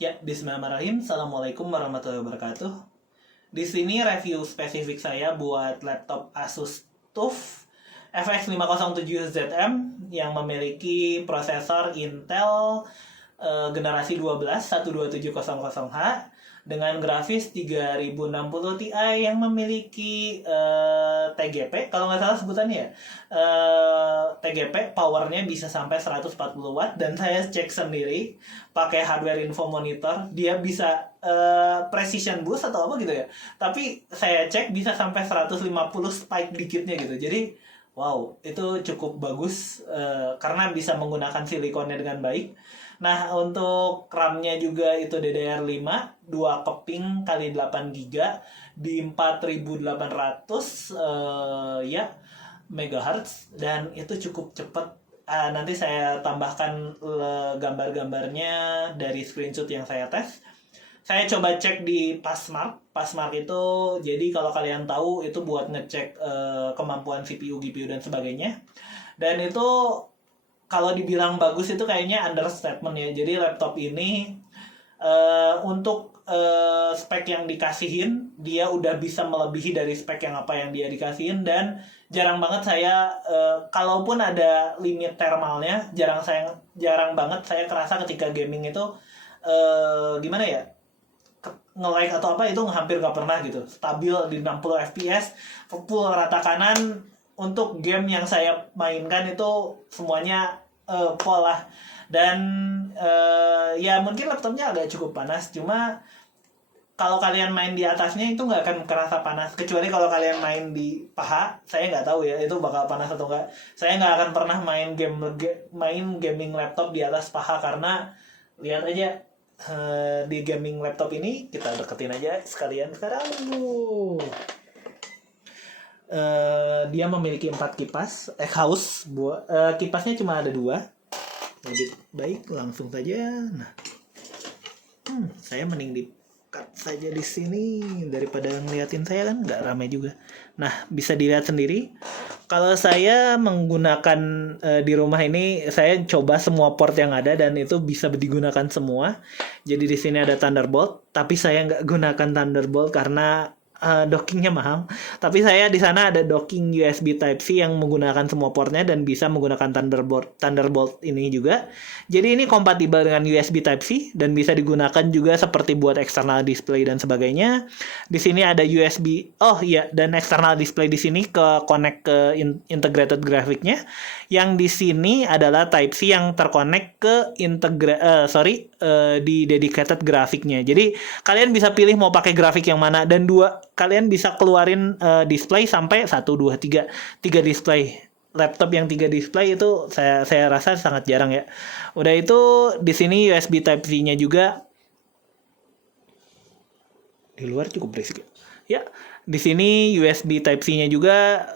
Ya, bismillahirrahmanirrahim. Assalamualaikum warahmatullahi wabarakatuh. Di sini review spesifik saya buat laptop Asus TUF FX 507ZM yang memiliki prosesor Intel generasi 12 12700H dengan grafis 3060 Ti yang memiliki TGP, kalau nggak salah sebutannya ya, TGP powernya bisa sampai 140 watt. Dan saya cek sendiri pakai hardware info monitor, dia bisa precision boost atau apa gitu ya, tapi saya cek bisa sampai 150 spike dikitnya gitu. Jadi wow, itu cukup bagus karena bisa menggunakan silikonnya dengan baik. Nah, untuk RAM-nya juga itu DDR5 2 keping kali 8 GB di 4800 ya megahertz, dan itu cukup cepat. Nanti saya tambahkan gambar-gambarnya dari screenshot yang saya tes. Saya coba cek di Passmark. Passmark itu jadi kalau kalian tahu itu buat ngecek kemampuan CPU, GPU dan sebagainya. Dan itu kalau dibilang bagus itu kayaknya understatement ya. Jadi laptop ini untuk spek yang dikasihin, dia udah bisa melebihi dari spek yang apa yang dia dikasihin. Dan jarang banget saya kalaupun ada limit thermalnya, jarang banget saya kerasa ketika gaming itu gimana ya, nge-lag atau apa, itu hampir gak pernah gitu. Stabil di 60 fps, full rata kanan. Untuk game yang saya mainkan itu semuanya pola. Dan ya mungkin laptopnya agak cukup panas, cuma kalau kalian main di atasnya itu nggak akan kerasa panas, kecuali kalau kalian main di paha. Saya nggak tahu ya itu bakal panas atau enggak. Saya nggak akan pernah main gaming laptop di atas paha, karena lihat aja di gaming laptop ini, kita deketin aja sekalian sekarang. Dia memiliki 4 kipas exhaust. Kipasnya cuma ada 2. Lebih baik langsung saja. Nah, saya mending di cut saja di sini daripada ngeliatin saya, kan nggak ramai juga. Nah, bisa dilihat sendiri. Kalau saya menggunakan di rumah ini, saya coba semua port yang ada dan itu bisa digunakan semua. Jadi di sini ada Thunderbolt, tapi saya nggak gunakan Thunderbolt karena dockingnya mahal. Tapi saya di sana ada docking USB Type-C yang menggunakan semua portnya dan bisa menggunakan Thunderbolt ini juga. Jadi ini kompatibel dengan USB Type-C dan bisa digunakan juga seperti buat external display dan sebagainya. Di sini ada USB, dan external display di sini ke connect ke integrated grafiknya. Yang di sini adalah Type-C yang terkonek ke di dedicated grafiknya. Jadi kalian bisa pilih mau pakai grafik yang mana, dan kalian bisa keluarin display sampai 1 2 3 display. Laptop yang 3 display itu saya rasa sangat jarang ya. Udah itu di sini USB Type-C-nya juga. Di luar cukup berisik ya. Di sini USB Type-C-nya juga,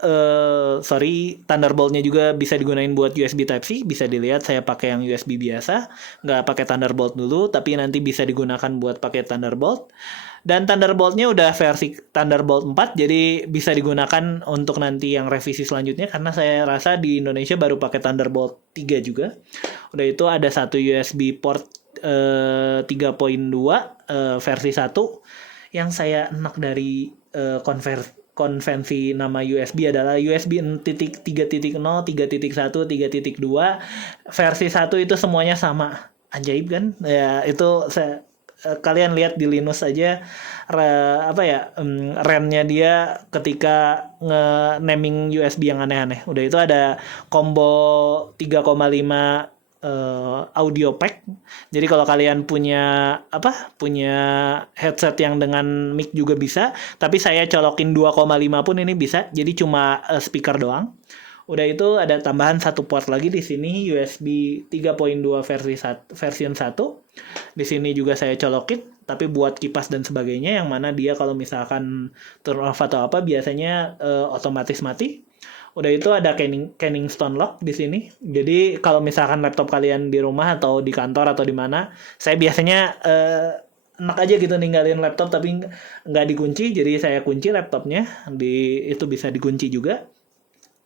Thunderbolt-nya juga bisa digunain buat USB Type-C. Bisa dilihat saya pakai yang USB biasa, nggak pakai Thunderbolt dulu, tapi nanti bisa digunakan buat pakai Thunderbolt. Dan Thunderbolt-nya udah versi Thunderbolt 4, jadi bisa digunakan untuk nanti yang revisi selanjutnya, karena saya rasa di Indonesia baru pakai Thunderbolt 3 juga. Udah itu ada satu USB port 3.2 versi 1. Yang saya enak dari konvensi nama USB adalah USB 3.0, 3.1, 3.2. Versi 1 itu semuanya sama. Ajaib kan? Ya, itu kalian lihat di Linux aja RAM-nya dia ketika nge-naming USB yang aneh-aneh. Udah itu ada combo 3,5 audio pack. Jadi kalau kalian punya headset yang dengan mic juga bisa, tapi saya colokin 2,5 pun ini bisa. Jadi cuma speaker doang. Udah itu ada tambahan satu port lagi di sini, USB 3.2 version 1. Di sini juga saya colokin, tapi buat kipas dan sebagainya, yang mana dia kalau misalkan turn off atau apa biasanya otomatis mati. Udah itu ada Canning Stone Lock di sini. Jadi kalau misalkan laptop kalian di rumah atau di kantor atau di mana, saya biasanya enak aja gitu ninggalin laptop tapi nggak dikunci. Jadi saya kunci laptopnya, itu bisa dikunci juga.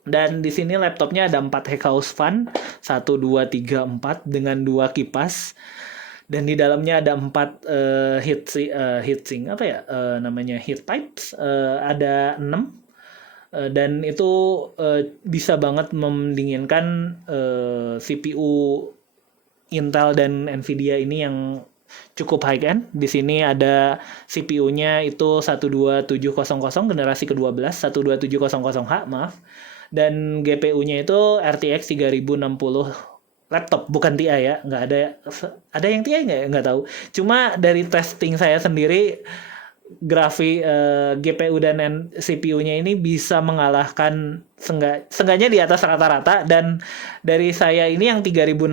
Dan di sini laptopnya ada 4 exhaust fan, 1, 2, 3, 4 dengan 2 kipas. dan di dalamnya ada 4 heatsink apa ya namanya heat pipes, ada 6. Dan itu bisa banget mendinginkan CPU Intel dan Nvidia ini yang cukup high end. Di sini ada CPU-nya itu 12700 generasi ke-12, 12700H, maaf. Dan GPU-nya itu RTX 3060 laptop, bukan TI ya. Nggak ada yang TI nggak ya? Nggak tahu. Cuma dari testing saya sendiri, grafik GPU dan CPU-nya ini bisa mengalahkan seenggaknya di atas rata-rata, dan dari saya ini yang 3060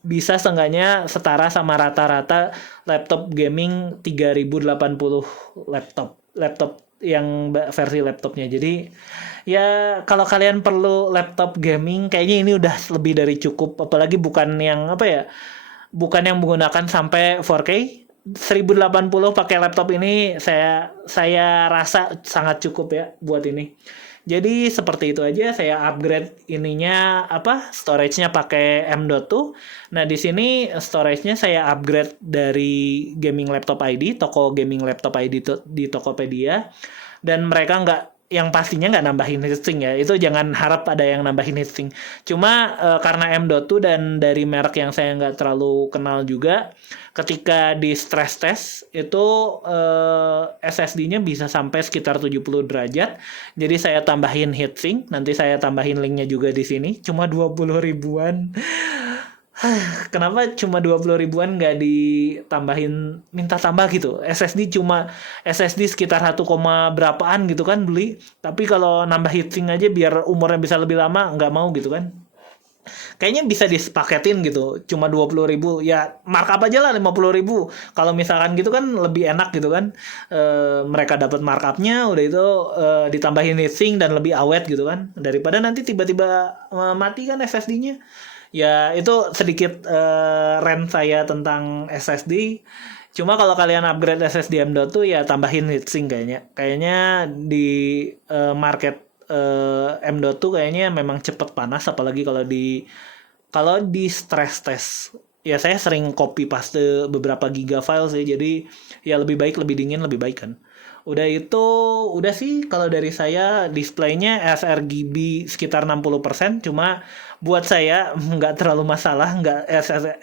bisa seenggaknya setara sama rata-rata laptop gaming 3080 laptop yang versi laptopnya. Jadi ya kalau kalian perlu laptop gaming kayaknya ini udah lebih dari cukup, apalagi bukan yang menggunakan sampai 4K. 1080 pakai laptop ini saya rasa sangat cukup ya buat ini. Jadi seperti itu aja, saya upgrade ininya storage-nya pakai M.2. Nah, di sini storage-nya saya upgrade dari Gaming Laptop ID, toko Gaming Laptop ID di Tokopedia, dan mereka yang pastinya nggak nambahin heatsink ya, itu jangan harap ada yang nambahin heatsink. Cuma karena M.2 dan dari merek yang saya nggak terlalu kenal juga, ketika di stress test itu SSD-nya bisa sampai sekitar 70 derajat. Jadi saya tambahin heatsink, nanti saya tambahin linknya juga di sini, cuma 20 ribuan. Kenapa cuma 20 ribuan nggak ditambahin, minta tambah gitu? SSD sekitar 1, berapaan gitu kan beli. Tapi kalau nambah heatsink aja biar umurnya bisa lebih lama, nggak mau gitu kan. Kayaknya bisa dipaketin gitu, cuma 20 ribu. Ya markup aja lah 50 ribu. Kalau misalkan gitu kan lebih enak gitu kan. Mereka dapat markupnya, udah itu ditambahin heatsink dan lebih awet gitu kan. Daripada nanti tiba-tiba mati kan SSD-nya. Ya itu sedikit rant saya tentang SSD. Cuma kalau kalian upgrade SSD M.2 ya tambahin heatsink kayaknya. Kayaknya di market M.2 kayaknya memang cepet panas, apalagi kalau di stress test. Ya saya sering copy paste beberapa giga file sih, jadi ya lebih baik lebih dingin lebih baik kan. Udah sih kalau dari saya. Displaynya sRGB sekitar 60%, cuma buat saya nggak terlalu masalah, nggak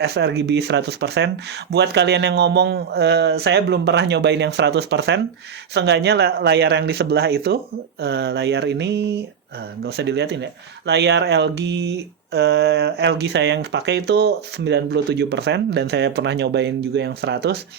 sRGB 100%. Buat kalian yang ngomong saya belum pernah nyobain yang 100%, seenggaknya layar yang di sebelah itu, layar ini nggak usah dilihatin ya. Layar LG saya yang pakai itu 97%, dan saya pernah nyobain juga yang 100.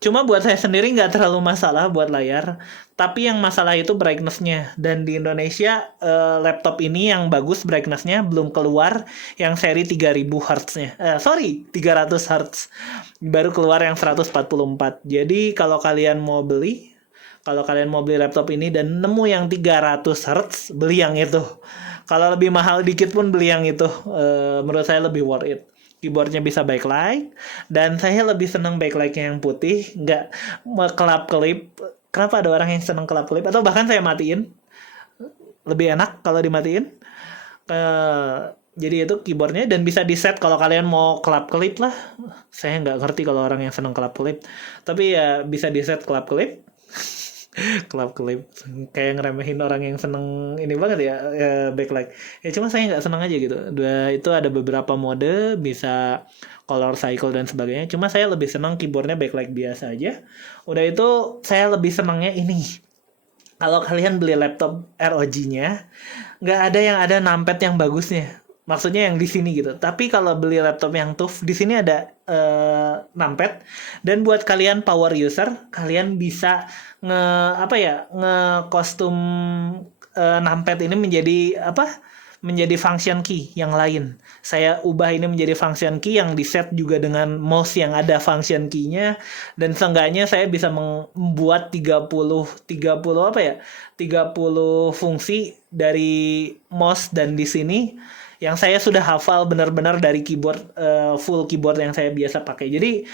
Cuma buat saya sendiri nggak terlalu masalah buat layar, tapi yang masalah itu brightness-nya. Dan di Indonesia laptop ini yang bagus brightness-nya belum keluar yang seri 3000 Hz-nya. 300 Hz. Baru keluar yang 144. Jadi kalau kalian mau beli laptop ini dan nemu yang 300 Hz, beli yang itu. Kalau lebih mahal dikit pun beli yang itu. Menurut saya lebih worth it. Keyboardnya bisa backlight, dan saya lebih senang backlightnya yang putih, nggak kelap-kelip. Kenapa ada orang yang senang kelap-kelip? Atau bahkan saya matiin, lebih enak kalau dimatiin. Jadi itu keyboardnya, dan bisa di set kalau kalian mau kelap-kelip lah. Saya nggak ngerti kalau orang yang senang kelap-kelip, tapi ya bisa di set kelap-kelip. Kelap-kelip kayak ngeremehin orang yang seneng ini banget ya, backlight ya. Cuma saya nggak seneng aja gitu. Itu ada beberapa mode, bisa color cycle dan sebagainya. Cuma saya lebih seneng keyboardnya backlight biasa aja. Udah itu saya lebih senangnya ini, kalau kalian beli laptop ROG-nya nggak ada yang ada numpad yang bagusnya. Maksudnya yang di sini gitu. Tapi kalau beli laptop yang TUF, di sini ada numpad. Dan buat kalian power user, kalian bisa nge-custom numpad ini menjadi function key yang lain. Saya ubah ini menjadi function key yang di-set juga dengan mouse yang ada function key-nya, dan seenggaknya saya bisa membuat 30 fungsi dari mouse dan di sini yang saya sudah hafal benar-benar dari keyboard, full keyboard yang saya biasa pakai. Jadi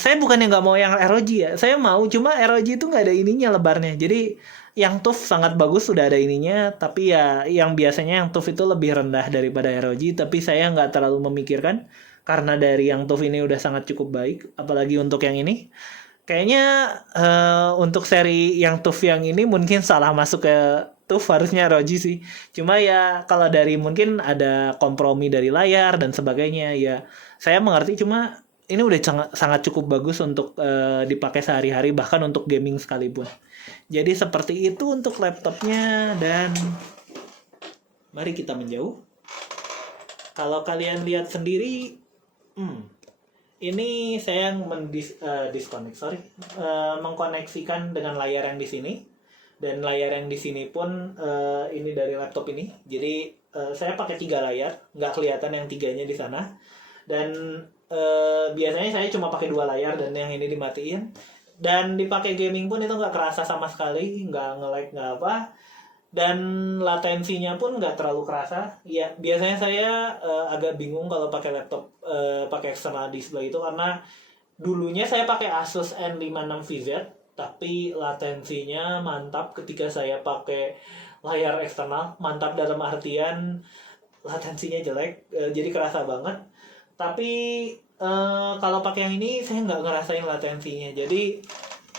saya bukannya nggak mau yang ROG ya, saya mau, cuma ROG itu nggak ada ininya lebarnya. Jadi yang TUF sangat bagus sudah ada ininya, tapi ya yang biasanya yang TUF itu lebih rendah daripada ROG, tapi saya nggak terlalu memikirkan karena dari yang TUF ini udah sangat cukup baik, apalagi untuk yang ini. Kayaknya untuk seri yang TUF yang ini mungkin salah masuk ke TUF, harusnya ROG sih. Cuma ya kalau dari mungkin ada kompromi dari layar dan sebagainya ya saya mengerti, cuma ini udah sangat cukup bagus untuk dipakai sehari-hari, bahkan untuk gaming sekalipun. Jadi seperti itu untuk laptopnya, dan mari kita menjauh. Kalau kalian lihat sendiri, ini saya mengkoneksikan dengan layar yang di sini, dan layar yang di sini pun ini dari laptop ini. Jadi saya pakai 3 layar, nggak kelihatan yang 3-nya di sana. Dan biasanya saya cuma pakai 2 layar dan yang ini dimatiin. Dan dipakai gaming pun itu nggak kerasa sama sekali, nggak nge-lag, nggak apa. Dan latensinya pun nggak terlalu kerasa. Ya biasanya saya agak bingung kalau pakai laptop pakai external display itu, karena dulunya saya pakai Asus N56VZ, tapi latensinya mantap ketika saya pakai layar eksternal. Mantap dalam artian latensinya jelek, jadi kerasa banget. Tapi kalau pakai yang ini saya nggak ngerasain latensinya. Jadi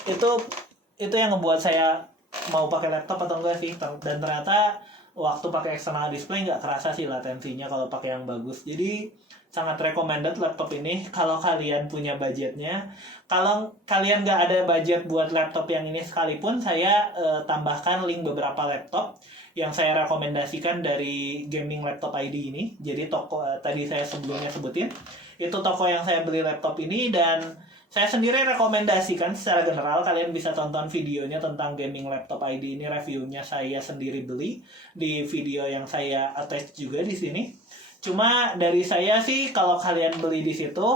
itu yang ngebuat saya mau pakai laptop atau enggak sih. Dan ternyata waktu pakai external display nggak kerasa sih latensinya kalau pakai yang bagus. Jadi sangat recommended laptop ini kalau kalian punya budgetnya. Kalau kalian nggak ada budget buat laptop yang ini sekalipun, saya tambahkan link beberapa laptop yang saya rekomendasikan dari Gaming Laptop ID ini. Jadi toko tadi saya sebelumnya sebutin, itu toko yang saya beli laptop ini, dan saya sendiri rekomendasikan secara general. Kalian bisa tonton videonya tentang Gaming Laptop ID ini, reviewnya saya sendiri beli di video yang saya attach juga di sini. Cuma dari saya sih, kalau kalian beli di situ,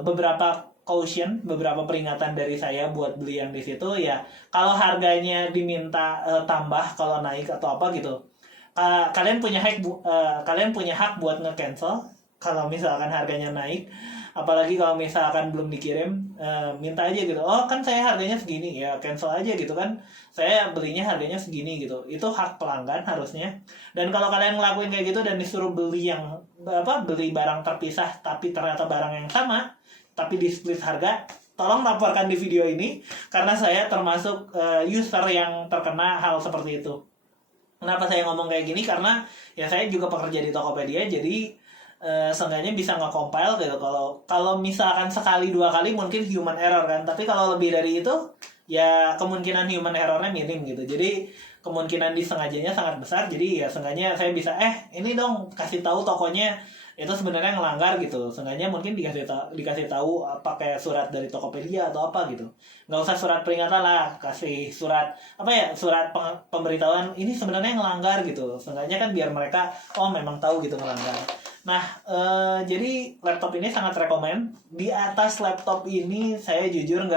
beberapa caution, beberapa peringatan dari saya buat beli yang di situ ya. Kalau harganya diminta tambah kalau naik atau apa gitu, kalian punya hak buat nge-cancel kalau misalkan harganya naik. Apalagi kalau misalkan belum dikirim, minta aja gitu, oh kan saya harganya segini, ya cancel aja gitu kan, saya belinya harganya segini gitu. Itu hak pelanggan harusnya. Dan kalau kalian ngelakuin kayak gitu dan disuruh beli beli barang terpisah tapi ternyata barang yang sama tapi di split harga, tolong laporkan di video ini, karena saya termasuk user yang terkena hal seperti itu. Kenapa saya ngomong kayak gini? Karena ya saya juga pekerja di Tokopedia, jadi seenggaknya bisa nge-compile gitu. Kalau misalkan sekali 2 kali mungkin human error kan, tapi kalau lebih dari itu ya kemungkinan human errornya minim gitu. Jadi kemungkinan disengajanya sangat besar. Jadi ya seenggaknya saya bisa ini dong kasih tahu tokonya itu sebenarnya ngelanggar gitu. Seenggaknya mungkin dikasih tahu pakai surat dari Tokopedia atau apa gitu. Nggak usah surat peringatan lah, kasih surat surat pemberitahuan ini sebenarnya ngelanggar gitu. Seenggaknya kan biar mereka memang tahu gitu ngelanggar. Nah, jadi laptop ini sangat rekomend. Di atas laptop ini saya jujur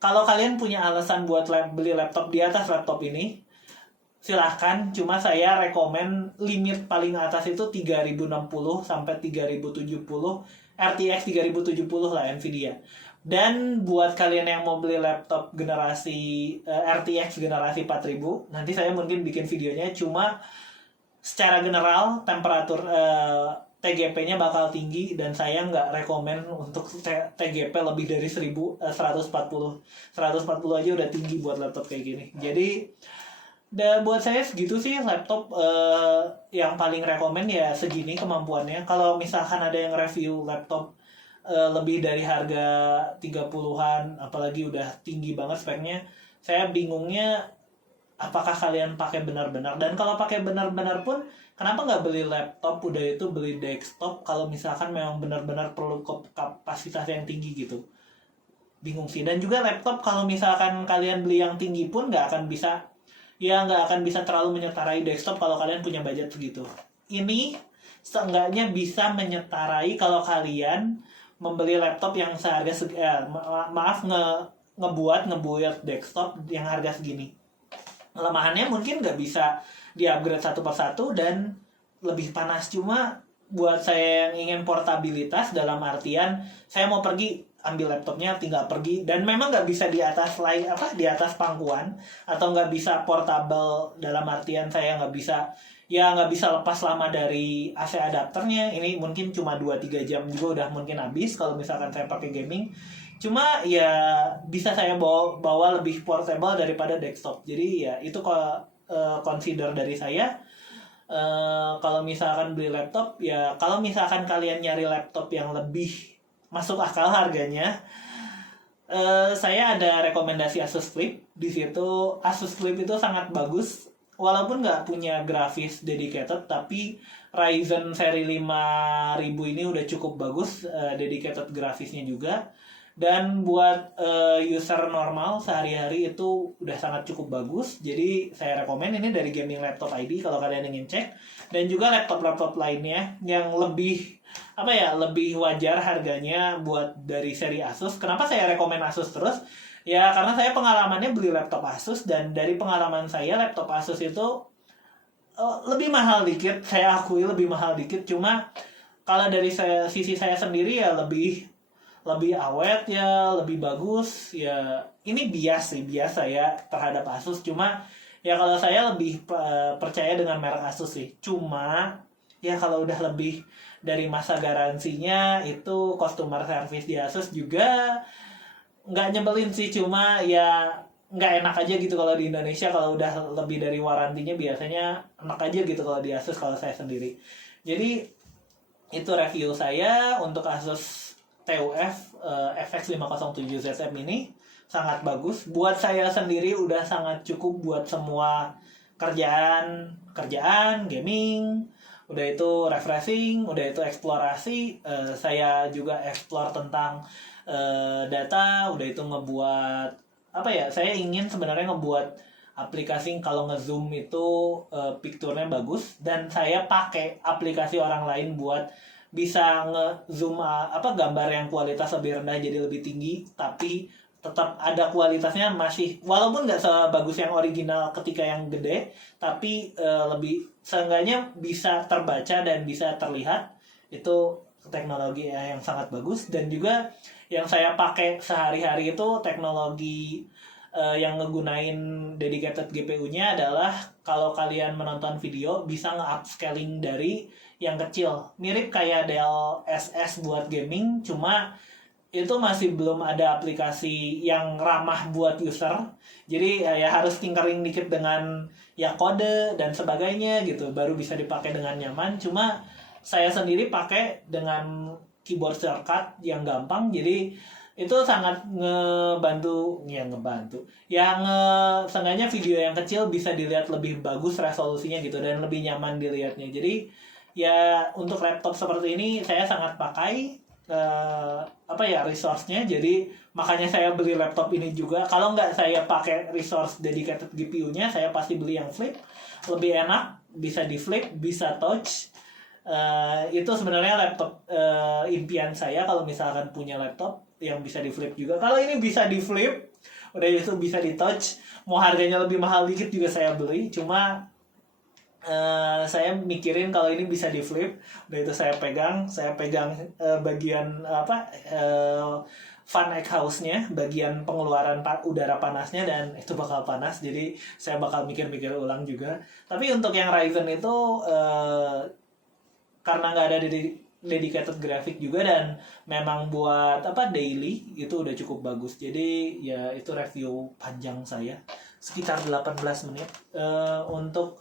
kalau kalian punya alasan buat beli laptop di atas laptop ini, silahkan. Cuma saya rekomend limit paling atas itu 3060 sampai 3070 RTX 3070 lah Nvidia. Dan buat kalian yang mau beli laptop generasi RTX generasi 4000, nanti saya mungkin bikin videonya. Cuma secara general temperatur TGP-nya bakal tinggi, dan saya nggak rekomen untuk TGP lebih dari 140 aja udah tinggi buat laptop kayak gini. Jadi buat saya segitu sih laptop yang paling rekomen ya segini kemampuannya. Kalau misalkan ada yang review laptop lebih dari harga 30-an, apalagi udah tinggi banget speknya, saya bingungnya apakah kalian pakai benar-benar. Dan kalau pakai benar-benar pun, kenapa nggak beli laptop udah itu beli desktop kalau misalkan memang benar-benar perlu kapasitas yang tinggi gitu. Bingung sih. Dan juga laptop kalau misalkan kalian beli yang tinggi pun nggak akan bisa terlalu menyetarai desktop kalau kalian punya budget segitu. Ini seenggaknya bisa menyetarai kalau kalian membeli laptop yang seharga ngebuat desktop yang harga segini. Kelemahannya mungkin nggak bisa di-upgrade satu persatu dan lebih panas. Cuma buat saya yang ingin portabilitas, dalam artian saya mau pergi ambil laptopnya tinggal pergi, dan memang nggak bisa di atas pangkuan, atau nggak bisa portable dalam artian saya nggak bisa ya nggak bisa lepas lama dari AC adapternya. Ini mungkin cuma 2-3 jam juga udah mungkin habis kalau misalkan saya pakai gaming. Cuma ya bisa saya bawa lebih portable daripada desktop. Jadi ya itu consider dari saya. Kalau misalkan beli laptop, ya kalau misalkan kalian nyari laptop yang lebih masuk akal harganya, saya ada rekomendasi Asus Flip. Di situ Asus Flip itu sangat bagus, walaupun nggak punya grafis dedicated, tapi Ryzen seri 5000 ini udah cukup bagus, dedicated grafisnya juga. Dan buat user normal sehari-hari itu udah sangat cukup bagus. Jadi saya rekomen ini dari Gaming Laptop ID kalau kalian ingin cek. Dan juga laptop-laptop lainnya yang lebih lebih wajar harganya buat dari seri Asus. Kenapa saya rekomen Asus terus? Ya karena saya pengalamannya beli laptop Asus, dan dari pengalaman saya laptop Asus itu lebih mahal dikit. Saya akui lebih mahal dikit. Cuma kalau dari sisi saya sendiri ya lebih awet ya, lebih bagus ya. Ini biasa ya terhadap Asus. Cuma ya kalau saya lebih percaya dengan merek Asus sih. Cuma ya kalau udah lebih dari masa garansinya, itu customer service di Asus juga nggak nyebelin sih. Cuma ya nggak enak aja gitu kalau di Indonesia. Kalau udah lebih dari warantinya biasanya enak aja gitu kalau di Asus, kalau saya sendiri. Jadi itu review saya untuk Asus TUF FX507ZM ini. Sangat bagus. Buat saya sendiri udah sangat cukup buat semua kerjaan, gaming, udah itu refreshing, udah itu eksplorasi. Saya juga explore tentang data, udah itu ngebuat saya ingin sebenarnya ngebuat aplikasi kalau ngezoom itu picture-nya bagus, dan saya pakai aplikasi orang lain buat bisa nge-zoom gambar yang kualitas lebih rendah jadi lebih tinggi, tapi tetap ada kualitasnya masih, walaupun nggak sebagus yang original ketika yang gede, tapi lebih seenggaknya bisa terbaca dan bisa terlihat. Itu teknologi yang sangat bagus. Dan juga yang saya pakai sehari-hari itu teknologi yang ngegunain dedicated GPU-nya adalah, kalau kalian menonton video bisa nge-upscaling dari yang kecil, mirip kayak Dell SS buat gaming, cuma itu masih belum ada aplikasi yang ramah buat user. Jadi ya harus tinkering dikit dengan ya kode dan sebagainya gitu, baru bisa dipakai dengan nyaman. Cuma saya sendiri pakai dengan keyboard shortcut yang gampang, jadi itu sangat ngebantu. Seenggaknya video yang kecil bisa dilihat lebih bagus resolusinya gitu, dan lebih nyaman dilihatnya. Jadi ya untuk laptop seperti ini saya sangat pakai resource-nya. Jadi makanya saya beli laptop ini juga. Kalau nggak saya pakai resource dedicated GPU-nya, saya pasti beli yang flip. Lebih enak, bisa di flip, bisa touch. Itu sebenarnya laptop impian saya kalau misalkan punya laptop yang bisa di flip juga. Kalau ini bisa di flip, udah itu bisa di touch, mau harganya lebih mahal dikit juga saya beli. Cuma saya mikirin kalau ini bisa di flip, udah itu saya pegang bagian fan house-nya, bagian pengeluaran udara panasnya, dan itu bakal panas. Jadi saya bakal mikir-mikir ulang juga. Tapi untuk yang Ryzen itu karena nggak ada dedicated grafik juga, dan memang buat daily, itu udah cukup bagus. Jadi ya itu review panjang saya sekitar 18 menit untuk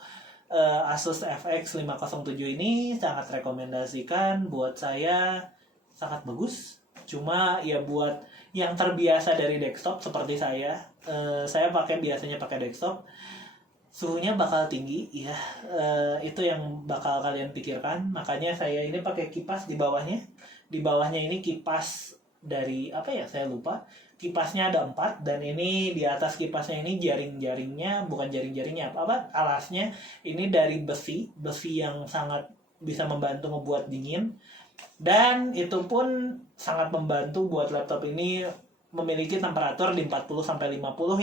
Asus FX507 ini. Sangat rekomendasikan, buat saya sangat bagus. Cuma ya buat yang terbiasa dari desktop seperti saya biasanya pakai desktop, suhunya bakal tinggi ya. Itu yang bakal kalian pikirkan. Makanya saya ini pakai kipas di bawahnya. Di bawahnya ini kipas dari saya lupa. Kipasnya ada 4, dan ini di atas kipasnya ini jaring-jaringnya, bukan jaring-jaringnya alasnya ini dari besi yang sangat bisa membantu membuat dingin. Dan itu pun sangat membantu buat laptop ini memiliki temperatur di 40-50,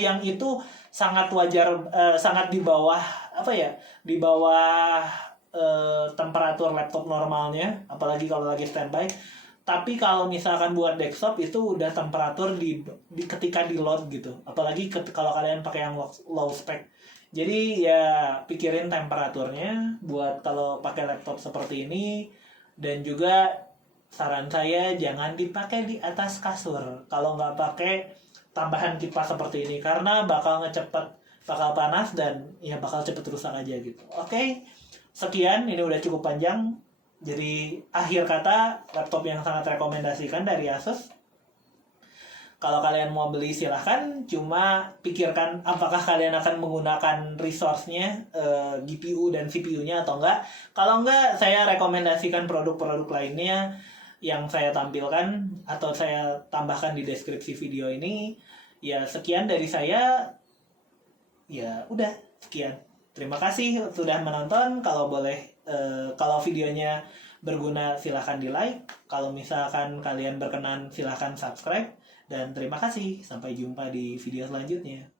yang itu sangat wajar, sangat di bawah di bawah temperatur laptop normalnya, apalagi kalau lagi standby. Tapi kalau misalkan buat desktop itu udah temperatur di ketika di load gitu. Apalagi kalau kalian pakai yang low spec. Jadi ya pikirin temperaturnya buat kalau pakai laptop seperti ini. Dan juga saran saya jangan dipakai di atas kasur. Kalau nggak pakai tambahan kipas seperti ini karena bakal bakal panas dan ya bakal cepet rusak aja gitu. Oke, sekian, ini udah cukup panjang. Jadi akhir kata, laptop yang sangat rekomendasikan dari Asus. Kalau kalian mau beli silahkan, cuma pikirkan apakah kalian akan menggunakan resource-nya, GPU dan CPU-nya atau enggak. Kalau enggak, saya rekomendasikan produk-produk lainnya yang saya tampilkan atau saya tambahkan di deskripsi video ini. Ya, sekian dari saya. Ya, udah, sekian. Terima kasih sudah menonton. Kalau videonya berguna silahkan di like. Kalau misalkan kalian berkenan silahkan subscribe. Dan terima kasih. Sampai jumpa di video selanjutnya.